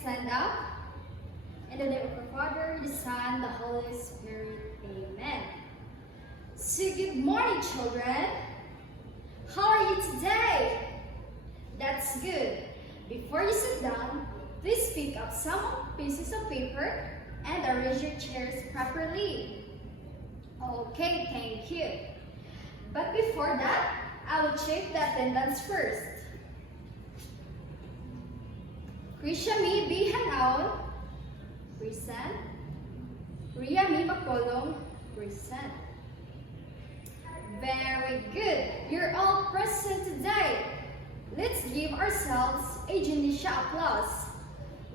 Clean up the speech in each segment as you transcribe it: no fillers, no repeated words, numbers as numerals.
stand up. In the name of the Father, the Son, the Holy Spirit. Amen. So good morning, children. How are you today? That's good. Before you sit down, please pick up some pieces of paper and arrange your chairs properly. Okay, thank you. But before that, I will check the attendance first. Krishami B. Hanaon, present. Riyami Bacolong, present. Very good. You're all present today. Let's give ourselves a Janisha applause.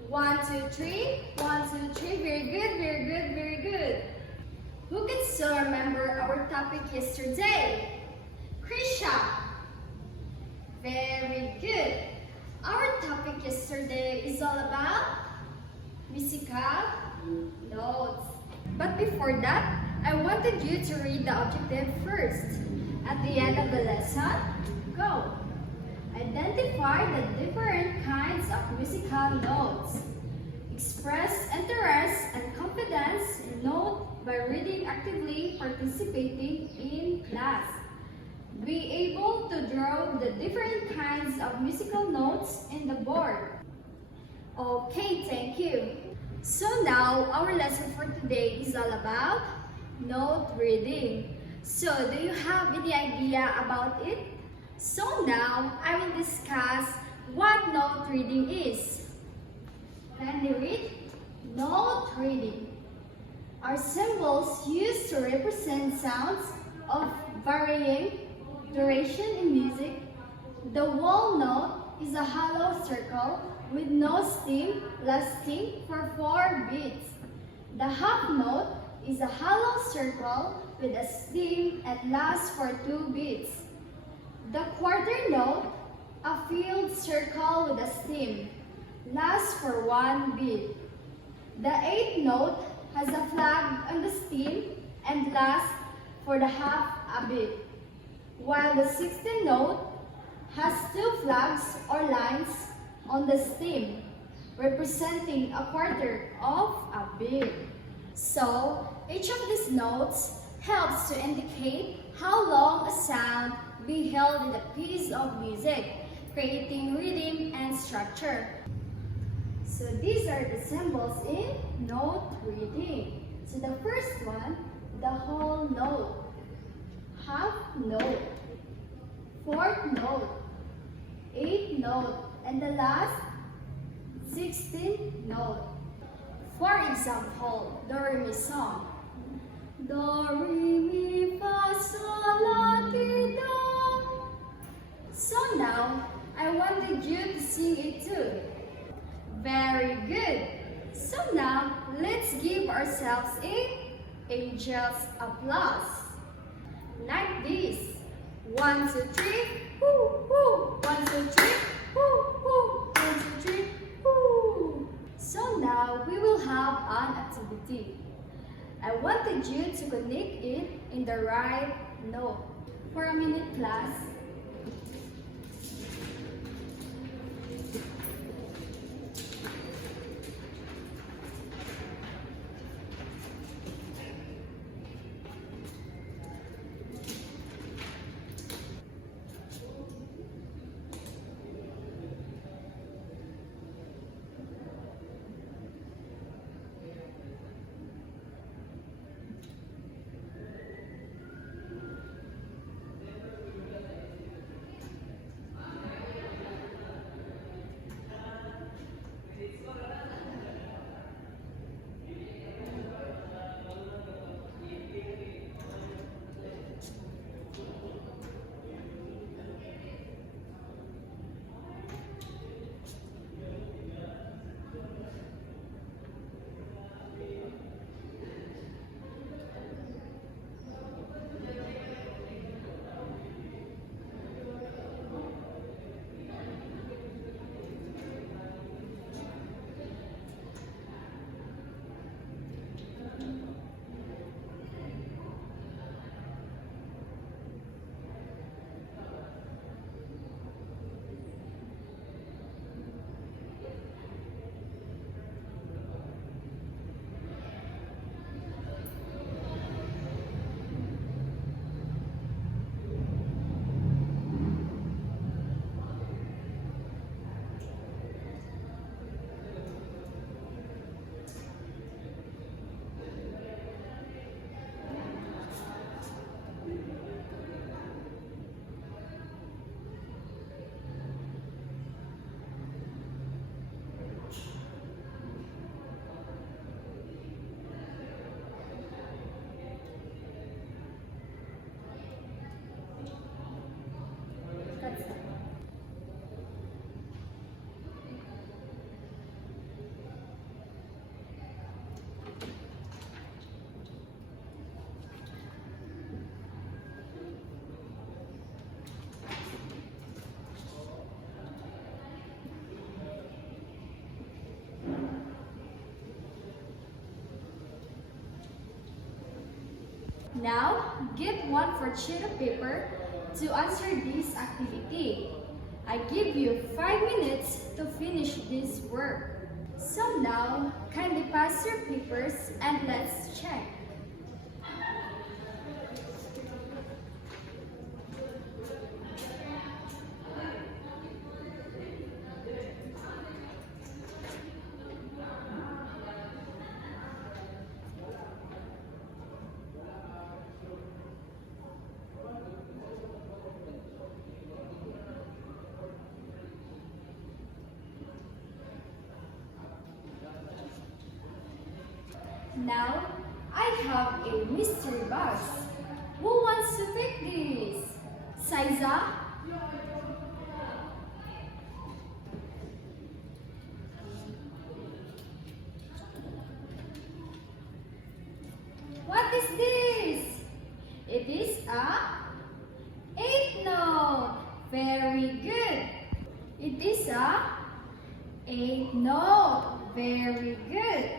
1, 2, 3. 1, 2, 3. Very good, very good, very good. Who can still remember our topic yesterday? Krisha. Very good. Our topic yesterday is all about musical notes. But before that, I wanted you to read the objective first. At the end of the lesson, go. Identify the different kinds of musical notes. Express interest and confidence in note by reading actively participating in class. Be able to draw the different kinds of musical notes in the board. Okay, thank you. So now, our lesson for today is all about note reading. So, do you have any idea about it? So now, I will discuss what note reading is. Can you read? Note reading are symbols used to represent sounds of varying duration in music. The whole note is a hollow circle with no stem lasting for 4 beats. The half note is a hollow circle with a stem and lasts for 2 beats. The quarter note, a filled circle with a stem, lasts for 1 beat. The eighth note has a flag on the stem and lasts for the half a beat, while the 16th note has 2 flags or lines on the stem, representing a quarter of a beat. So, each of these notes helps to indicate how long a sound be held in a piece of music, creating rhythm and structure. So these are the symbols in note reading. So the first one, the whole note, half note, fourth note, eighth note, and the last 16th note. For example, Do Re Mi song. Do Re Mi Fa Sol La Ti Do. So now, I wanted you to sing it too. Very good. So now, let's give ourselves a angel's applause. Like this. 1, 2, 3. Woo, woo. 1, 2, 3. Woo, woo. 1, 2, 3. Woo. So now, we will have an activity. I wanted you to connect it in the right note. For a minute, class. Now, get one for sheet of paper to answer this activity. I give you 5 minutes to finish this work. So now, kindly pass your papers and let's check. Now, I have a mystery box. Who wants to take this? Saiza? What is this? It is a 8 note. Very good. It is a 8 note. Very good.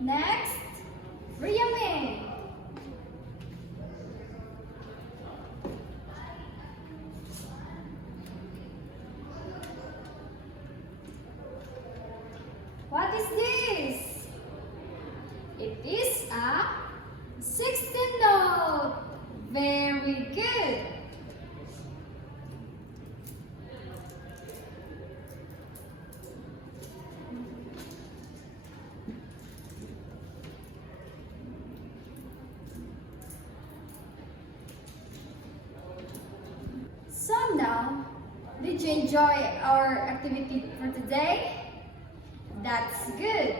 Next, Riyamin. What is this? It is a 16 note. Very good. So now, did you enjoy our activity for today? That's good.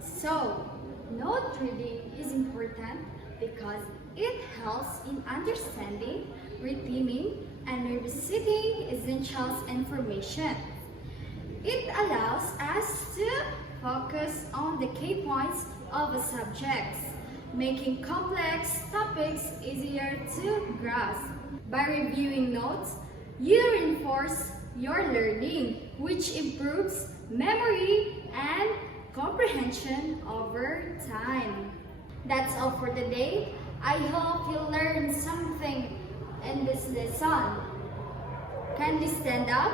So, note reading is important because it helps in understanding, retaining, and revisiting essential information. It allows us to focus on the key points of a subject, making complex topics easier to grasp. By reviewing notes, you reinforce your learning, which improves memory and comprehension over time. That's all for today. I hope you learned something in this lesson. Kindly stand up.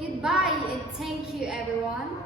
Goodbye and thank you everyone.